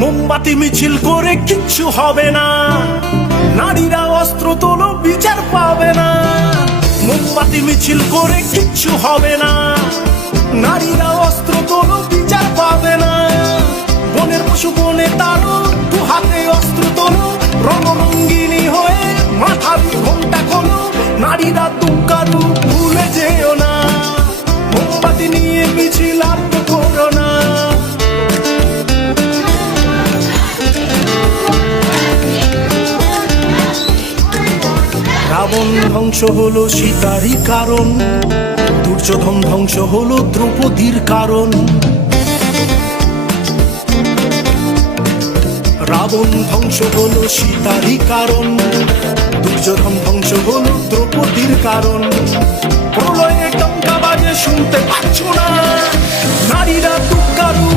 মোমবাতি মিছিল করে কিচ্ছু হবে না, নারীরা অস্ত্র তোলো বিচার পাবে না। মোমবাতি মিছিল করে কিচ্ছু হবে না, নারীরা অস্ত্র তোলো বিচার পাবে না। বনের পশু বনে তারো, দু হাতে অস্ত্র তোলো, রণরঙ্গিনী হয়ে মাথার ঘোমটা খোলো। নারীরা দুঃখারু ভুলে যেও না, মোমবাতি নিয়ে মিছিল আর তো করো না। রাবণ ধ্বংস হলো সীতারই কারণ, দুর্যোধন ধ্বংস হলো দ্রৌপদীর কারণ। রাবণ ধ্বংস হলো সীতারই কারণ, দুর্যোধন ধ্বংস হলো দ্রৌপদীর কারণ। প্রলয়ে টঙ্কা বাজে শুনতে পাচ্ছ না, নারীরা দুঃখারু